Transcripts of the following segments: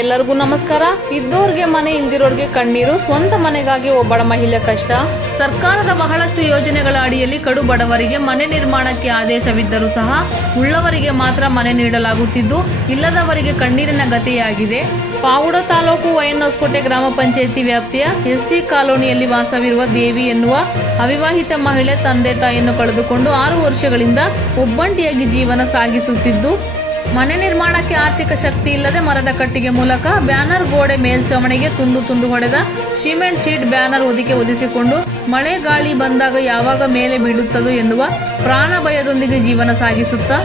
ಎಲ್ಲರಿಗೂ ನಮಸ್ಕಾರ. ಇದ್ದೋರ್ಗೆ ಮನೆ ಇಲ್ದಿರೋರ್ಗೆ ಕಣ್ಣೀರು, ಸ್ವಂತ ಮನೆಗಾಗಿ ಒಬ್ಬಳ ಮಹಿಳೆ ಕಷ್ಟ. ಸರ್ಕಾರದ ಬಹಳಷ್ಟು ಯೋಜನೆಗಳ ಅಡಿಯಲ್ಲಿ ಕಡು ಬಡವರಿಗೆ ಮನೆ ನಿರ್ಮಾಣಕ್ಕೆ ಆದೇಶವಿದ್ದರೂ ಸಹ ಉಳ್ಳವರಿಗೆ ಮಾತ್ರ ಮನೆ ನೀಡಲಾಗುತ್ತಿದ್ದು, ಇಲ್ಲದವರಿಗೆ ಕಣ್ಣೀರಿನ ಗತಿಯಾಗಿದೆ. ಪಾವುಡ ತಾಲೂಕು ವೈಎನ್ಹೊಸಕೋಟೆ ಗ್ರಾಮ ಪಂಚಾಯಿತಿ ವ್ಯಾಪ್ತಿಯ ಎಸ್ಸಿ ಕಾಲೋನಿಯಲ್ಲಿ ವಾಸವಿರುವ ದೇವಿ ಎನ್ನುವ ಅವಿವಾಹಿತ ಮಹಿಳೆ ತಂದೆ ತಾಯಿಯನ್ನು ಕಳೆದುಕೊಂಡು ಆರು ವರ್ಷಗಳಿಂದ ಒಬ್ಬಂಟಿಯಾಗಿ ಜೀವನ ಸಾಗಿಸುತ್ತಿದ್ದು ಮನೆ ನಿರ್ಮಾಣಕ್ಕೆ ಆರ್ಥಿಕ ಶಕ್ತಿ ಇಲ್ಲದೆ ಮರದ ಕಟ್ಟಿಗೆ ಮೂಲಕ ಬ್ಯಾನರ್ ಗೋಡೆ ಮೇಲ್ಛಾವಣಿಗೆ ತುಂಡು ತುಂಡು ಹೊಡೆದ ಸಿಮೆಂಟ್ ಶೀಟ್ ಬ್ಯಾನರ್ ಒದಿಕೆ ಒದಿಸಿಕೊಂಡು ಮಳೆ ಗಾಳಿ ಬಂದಾಗ ಯಾವಾಗ ಮೇಲೆ ಬೀಳುತ್ತದೋ ಎನ್ನುವ ಪ್ರಾಣ ಭಯದೊಂದಿಗೆ ಜೀವನ ಸಾಗಿಸುತ್ತಾ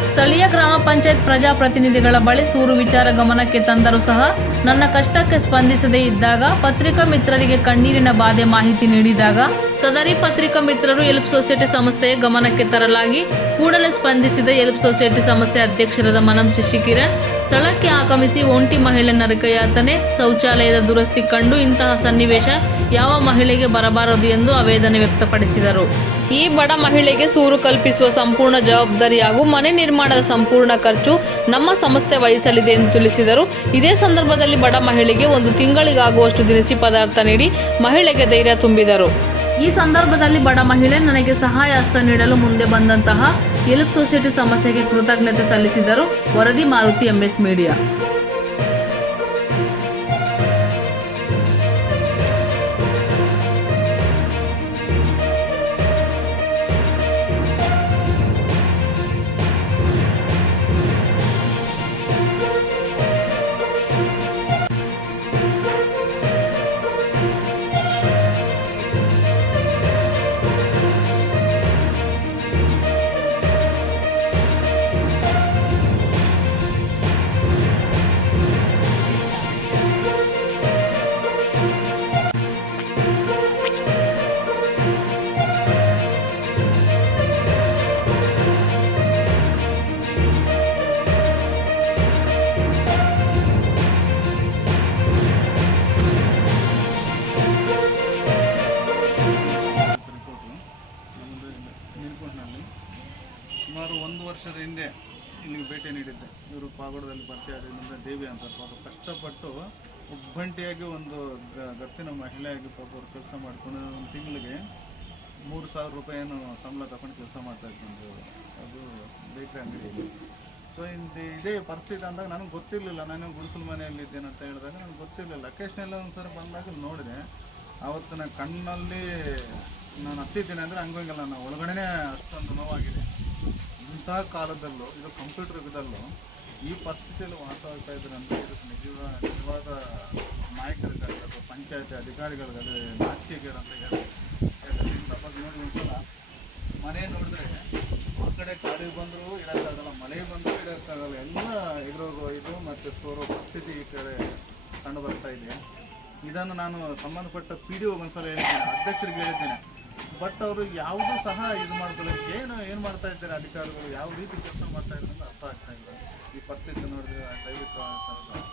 ಸ್ಥಳೀಯ ಗ್ರಾಮ ಪಂಚಾಯತ್ ಪ್ರಜಾಪ್ರತಿನಿಧಿಗಳ ಬಳಿ ಸೂರು ವಿಚಾರ ಗಮನಕ್ಕೆ ತಂದರೂ ಸಹ ನನ್ನ ಕಷ್ಟಕ್ಕೆ ಸ್ಪಂದಿಸದೇ ಇದ್ದಾಗ ಪತ್ರಿಕಾ ಮಿತ್ರರಿಗೆ ಕಣ್ಣೀರಿನ ಬಾಧೆ ಮಾಹಿತಿ ನೀಡಿದಾಗ ಸದರಿ ಪತ್ರಿಕಾ ಮಿತ್ರರು ಎಲ್ಪ್ ಸೊಸೈಟಿ ಸಂಸ್ಥೆಯ ಗಮನಕ್ಕೆ ತರಲಾಗಿ ಕೂಡಲೇ ಸ್ಪಂದಿಸಿದ ಎಲ್ಪ್ ಸೊಸೈಟಿ ಸಂಸ್ಥೆ ಅಧ್ಯಕ್ಷರಾದ ಮನಂ ಶಶಿಕಿರಣ್ ಸ್ಥಳಕ್ಕೆ ಆಗಮಿಸಿ ಒಂಟಿ ಮಹಿಳೆ ನರಕಯಾತನೆ ಶೌಚಾಲಯದ ದುರಸ್ತಿ ಕಂಡು ಇಂತಹ ಸನ್ನಿವೇಶ ಯಾವ ಮಹಿಳೆಗೆ ಬರಬಾರದು ಎಂದು ಆವೇದನೆ ವ್ಯಕ್ತಪಡಿಸಿದರು. ಈ ಬಡ ಮಹಿಳೆಗೆ ಸೂರು ಕಲ್ಪಿಸುವ ಸಂಪೂರ್ಣ ಜವಾಬ್ದಾರಿ ಹಾಗೂ ಮನೆ ನಿರ್ಮಾಣದ ಸಂಪೂರ್ಣ ಖರ್ಚು ನಮ್ಮ ಸಂಸ್ಥೆ ವಹಿಸಲಿದೆ ಎಂದು ತಿಳಿಸಿದರು. ಇದೇ ಸಂದರ್ಭದಲ್ಲಿ ಬಡ ಮಹಿಳೆಗೆ ಒಂದು ತಿಂಗಳಿಗಾಗುವಷ್ಟು ದಿನಸಿ ಪದಾರ್ಥ ನೀಡಿ ಮಹಿಳೆಗೆ ಧೈರ್ಯ ತುಂಬಿದರು. ಈ ಸಂದರ್ಭದಲ್ಲಿ ಬಡ ಮಹಿಳೆ ನನಗೆ ಸಹಾಯ ಹಸ್ತ ನೀಡಲು ಮುಂದೆ ಬಂದಂತಹ ಎಲ್ಪ್ ಸೊಸೈಟಿ ಸಂಸ್ಥೆಗೆ ಕೃತಜ್ಞತೆ ಸಲ್ಲಿಸಿದರು, ವರದಿ ಮಾರುತಿ ಎಂಎಸ್ ಮೀಡಿಯಾ ವರ್ಷದ ಹಿಂದೆ ಇಲ್ಲಿಗೆ ಭೇಟಿ ನೀಡಿದ್ದೆ. ಇವರು ಪಾಗೋಡದಲ್ಲಿ ಪರಿಚಯ ಆಗಿದ್ದರಿಂದ ದೇವಿ ಅಂತ ಪಾಪ ಕಷ್ಟಪಟ್ಟು ಒಬ್ಬಂಟಿಯಾಗಿ ಒಂದು ಗತ್ತಿನ ಮಹಿಳೆಯಾಗಿ ಪಾಪ ಅವ್ರು ಕೆಲಸ ಮಾಡ್ಕೊಂಡು ಒಂದು ತಿಂಗಳಿಗೆ ಮೂರು ಸಾವಿರ ರೂಪಾಯಿಯನ್ನು ಸಂಬಳ ತಗೊಂಡು ಕೆಲಸ ಮಾಡ್ತಾ ಇದ್ರು ಅದು ಬೇಕ್ರಿ ಅಂಗಡಿಯಲ್ಲಿ ಸೊ ಇಂದು ಇದೇ ಪರಿಸ್ಥಿತಿ ಅಂದಾಗ ನನಗೆ ಗೊತ್ತಿರಲಿಲ್ಲ, ನಾನು ಗುಡಿಸಲು ಮನೆಯಲ್ಲಿದ್ದೇನೆ ಅಂತ ಹೇಳಿದಾಗ ನನಗೆ ಗೊತ್ತಿರಲಿಲ್ಲ. ಅಕೇಶ್ನೆಲ್ಲ ಒಂದ್ಸರಿ ಬಂದಾಗ ನೋಡಿದೆ. ಆವತ್ತಿನ ಕಣ್ಣಲ್ಲಿ ನಾನು ಹತ್ತಿದ್ದೇನೆ ಅಂದರೆ ಹಂಗಂಗಿಲ್ಲ, ನಾನು ಒಳಗಡೆನೇ ಅಷ್ಟೊಂದು ನೋವಾಗಿದೆ. ಇಂತಹ ಕಾಲದಲ್ಲೂ, ಇದು ಕಂಪ್ಯೂಟರ್ ಯುಗದಲ್ಲೂ ಈ ಪರಿಸ್ಥಿತಿಯಲ್ಲಿ ವಾಸವಾಗ್ತಾ ಇದ್ದಾರೆ ಅಂದರೆ ಇದಕ್ಕೆ ನಿಜವ ನಿಜವಾದ ನಾಯಕರಿದ್ದಾರೆ, ಅಥವಾ ಪಂಚಾಯತಿ ಅಧಿಕಾರಿಗಳಿದ್ದಾರೆ ನಾಚಿಕೆಗಳು ಅಂತ ಹೇಳಿ ತಪ್ಪಾಗಿ ನೋಡಿ ಒಂದ್ಸಲ ಮನೆ ನೋಡಿದ್ರೆ ಆ ಕಡೆ ಗಾಳಿ ಬಂದರೂ ಇಡೋಕ್ಕಾಗಲ್ಲ ಮಳೆ ಬಂದರೂ ಇಡೋಕ್ಕಾಗಲ್ಲ, ಎಲ್ಲ ಎದುರು ಇದು ಮತ್ತು ಸೋರೋ ಪರಿಸ್ಥಿತಿ ಈ ಕಡೆ ಕಂಡು ಬರ್ತಾ ಇದೆ. ಇದನ್ನು ನಾನು ಸಂಬಂಧಪಟ್ಟ ಪಿ ಡಿ ಒಂದ್ಸಲ ಹೇಳಿದ್ದೇನೆ, ಅಧ್ಯಕ್ಷರಿಗೆ ಹೇಳಿದ್ದೇನೆ. ಬಟ್ ಅವರು ಯಾವುದೂ ಸಹ ಇದು ಮಾಡ್ಕೊಳ್ಳಿ ಏನು ಏನು ಮಾಡ್ತಾ ಇದ್ದಾರೆ ಅಧಿಕಾರಿಗಳು? ಯಾವ ರೀತಿ ಕೆಲಸ ಮಾಡ್ತಾ ಇದ್ದಾರೆ ಅಂತ ಅರ್ಥ ಆಗ್ತಾ ಇಲ್ಲ. ಈ ಪರಿಸ್ಥಿತಿ ನೋಡಿದ್ರೆ ದಯವಿಟ್ಟು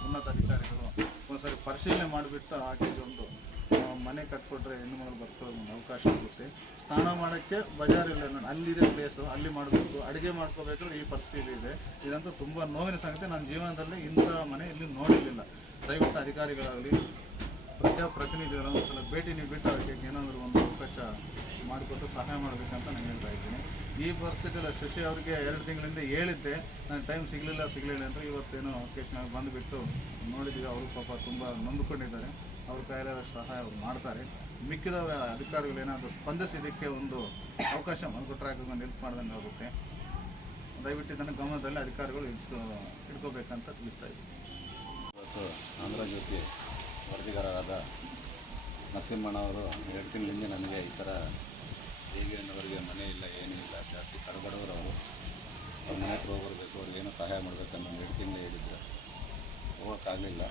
ಉನ್ನತ ಅಧಿಕಾರಿಗಳು ಒಂದ್ಸರಿ ಪರಿಶೀಲನೆ ಮಾಡಿಬಿಟ್ಟು ಆಕೆಗೆ ಒಂದು ಮನೆ ಕಟ್ಕೊಟ್ರೆ ಹೆಣ್ಣು ಮಗಳು ಬರ್ಕೊಳ್ಳೋ ಒಂದು ಅವಕಾಶ ಕೊಡಿಸಿ. ಸ್ನಾನ ಮಾಡೋಕ್ಕೆ ಬಜಾರ್ ಇಲ್ಲ ನಾನು. ಅಲ್ಲಿದೆ ಪ್ಲೇಸು ಅಲ್ಲಿ ಮಾಡಬೇಕು. ಅಡುಗೆ ಮಾಡ್ಕೋಬೇಕಾದ್ರೆ ಈ ಪರಿಸ್ಥಿತಿ ಇದೆ. ಇದಂತೂ ತುಂಬ ನೋವಿನ ಸಂಗತಿ. ನನ್ನ ಜೀವನದಲ್ಲಿ ಇಂಥ ಮನೆ ಇಲ್ಲಿ ನೋಡಿರಲಿಲ್ಲ. ದಯವಿಟ್ಟು ಅಧಿಕಾರಿಗಳಾಗಲಿ ಪ್ರಜಾಪ್ರತಿನಿಧಿಗಳ ಒಂದ್ಸಲ ಭೇಟಿ ನೀಡಿಬಿಟ್ಟು ಅದಕ್ಕೆ ಏನಾದರೂ ಒಂದು ಅವಕಾಶ ಮಾಡಿಕೊಟ್ಟು ಸಹಾಯ ಮಾಡಬೇಕಂತ ನಾನು ಹೇಳ್ತಾ ಇದ್ದೀನಿ. ಈ ಪರಿಸ್ಥಿತಿಯಲ್ಲಿ ಶಶಿ ಅವರಿಗೆ ಎರಡು ತಿಂಗಳಿಂದ ಹೇಳಿದ್ದೆ ನಾನು ಟೈಮ್ ಸಿಗಲಿಲ್ಲ ಸಿಗಲಿಲ್ಲ ಅಂತ ಇವತ್ತೇನೋ ಕೇಶ್ನಾಗ ಬಂದುಬಿಟ್ಟು ನೋಡಿದ್ದೀವಿ ಅವರು ಪಾಪ ತುಂಬ ನೊಂದುಕೊಂಡಿದ್ದಾರೆ. ಅವ್ರ ಕೈಯಲ್ಲ ಸಹಾಯ ಅವ್ರು ಮಾಡ್ತಾರೆ. ಮಿಕ್ಕಿದ ಅಧಿಕಾರಿಗಳು ಏನಾದರೂ ಸ್ಪಂದಿಸಿ ಇದಕ್ಕೆ ಒಂದು ಅವಕಾಶ ಮಾಡಿಕೊಟ್ರೆ ಒಂದು ಹೆಲ್ಪ್ ಮಾಡ್ದಂಗೆ ಆಗುತ್ತೆ. ದಯವಿಟ್ಟು ಇದನ್ನು ಗಮನದಲ್ಲಿ ಅಧಿಕಾರಿಗಳು ಇಟ್ಕೋಬೇಕಂತ ತಿಳಿಸ್ತಾ ಇದ್ದೀನಿ. ಆಂಧ್ರ ಜ್ಯೋತಿ. ವರದಿಗಾರರಾದ ನರಸಿಂಹಣ್ಣವರು ಎರಡು ತಿಂಗಳಿಂದ ನನಗೆ ಈ ಥರ ಹೇಗೆ ಅನ್ನೋರಿಗೆ ಮನೆ ಇಲ್ಲ, ಏನೂ ಇಲ್ಲ, ಜಾಸ್ತಿ ಕಡಬಡವರು ಅವರು. ಮನೆ ಹತ್ರ ಹೋಗ್ಬರ್ಬೇಕು ಅವ್ರಿಗೆ ಏನೋ ಸಹಾಯ ಮಾಡಬೇಕಂತ ನಾನು ಎರಡು ತಿಂಗಳು ಹೇಳಿದ್ರು. ಹೋಗೋಕ್ಕಾಗಲಿಲ್ಲ.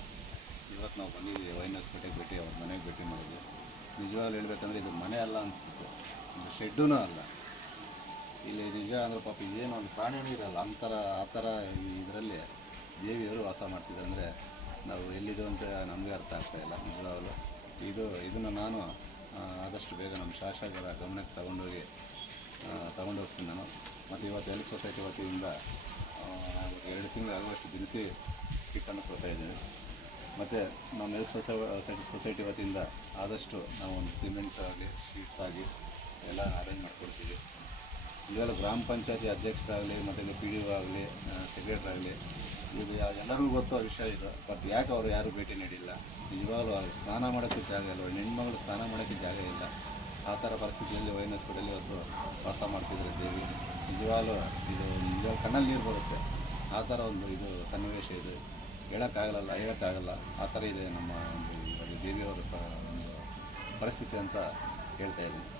ಇವತ್ತು ನಾವು ಬಂದಿದ್ದೀವಿ ವೈನ್ ಹಾಸ್ಪಿಟಲ್ಗೆ ಭೇಟಿ, ಅವ್ರ ಮನೆಗೆ ಭೇಟಿ ಮಾಡಿದ್ವಿ. ನಿಜವಾಗ್ಲೂ ಹೇಳ್ಬೇಕಂದ್ರೆ ಇದು ಮನೆ ಅಲ್ಲ ಅನಿಸುತ್ತೆ. ಇದು ಶೆಡ್ಡೂ ಅಲ್ಲ. ಇಲ್ಲಿ ನಿಜ ಅಂದ್ರೆ ಪಾಪ ಇದೇನು ಒಂದು ಪ್ರಾಣಿನೂ ಇರಲ್ಲ. ಅಂಥರ, ಆ ಥರ ಇದರಲ್ಲಿ ದೇವಿಯವರು ವಾಸ ಮಾಡ್ತಿದ್ದಾರೆ. ಅಂದರೆ ನಾವು ಎಲ್ಲಿದ್ದು ಅಂತ ನಮಗೆ ಅರ್ಥ ಆಗ್ತಾ ಇಲ್ಲ. ನಿಜವಾಗಲೂ ಇದು, ಇದನ್ನು ನಾನು ಆದಷ್ಟು ಬೇಗ ನಮ್ಮ ಶಾಸಕರ ಗಮನಕ್ಕೆ ತಗೊಂಡೋಗಿ ತಗೊಂಡು ಹೋಗ್ತೀನಿ ನಾನು. ಮತ್ತು ಇವತ್ತು ಎಲ್ಪ್ ಸೊಸೈಟಿ ವತಿಯಿಂದ ಎರಡು ತಿಂಗಳು ಆಗುವಷ್ಟು ದಿನಸಿ ಕಿಟ್ಟನ್ನು ಕೊಡ್ತಾ ಇದ್ದೀನಿ. ಮತ್ತು ನಮ್ಮ ಮೆಲ್ಕ್ ಸೊಸೈಟಿ ಸೊಸೈಟಿ ವತಿಯಿಂದ ಆದಷ್ಟು ನಾವು ಒಂದು ಸಿಮೆಂಟ್ಸ್ ಆಗಲಿ, ಶೀಟ್ಸ್ ಆಗಿ ಎಲ್ಲ ಅರೇಂಜ್ ಮಾಡಿಕೊಡ್ತೀವಿ. ಇವೆಲ್ಲ ಗ್ರಾಮ ಪಂಚಾಯತಿ ಅಧ್ಯಕ್ಷರಾಗಲಿ, ಮತ್ತು ಪಿ ಡಿ ಒ ಆಗಲಿ ಸೆಕ್ರೆಟರಿ ಆಗಲಿ ಇದು ಎಲ್ಲರಿಗೂ ಗೊತ್ತು ಆ ವಿಷಯ ಇದು. ಬಟ್ ಯಾಕೆ ಅವರು ಯಾರೂ ಭೇಟಿ ನೀಡಿಲ್ಲ? ನಿಜವಾಗ್ಲೂ ಸ್ನಾನ ಮಾಡೋಕ್ಕೆ ಜಾಗ ಇಲ್ಲ. ಹೆಣ್ಮಗಳು ಸ್ನಾನ ಮಾಡೋಕ್ಕೆ ಜಾಗ ಇಲ್ಲ. ಆ ಥರ ಪರಿಸ್ಥಿತಿಯಲ್ಲಿ ವೈನ್ ಹಾಸ್ಪಿಟಲ್ ಇವತ್ತು ವಾಸ ಮಾಡ್ತಿದ್ರು ದೇವಿ. ನಿಜವಾಗ್ಲೂ ಇದು ನಿಜ ಕಣ್ಣಲ್ಲಿ ನೀರು ಬರುತ್ತೆ. ಆ ಥರ ಒಂದು ಇದು ಸನ್ನಿವೇಶ ಇದೆ. ಹೇಳೋಕ್ಕಾಗಲ್ಲ ಹೇಳೋಕ್ಕಾಗಲ್ಲ. ಆ ಥರ ಇದೆ ನಮ್ಮ ಒಂದು ದೇವಿಯವರ ಸಹ ಒಂದು ಪರಿಸ್ಥಿತಿ ಅಂತ ಹೇಳ್ತಾ ಇದ್ದೀನಿ.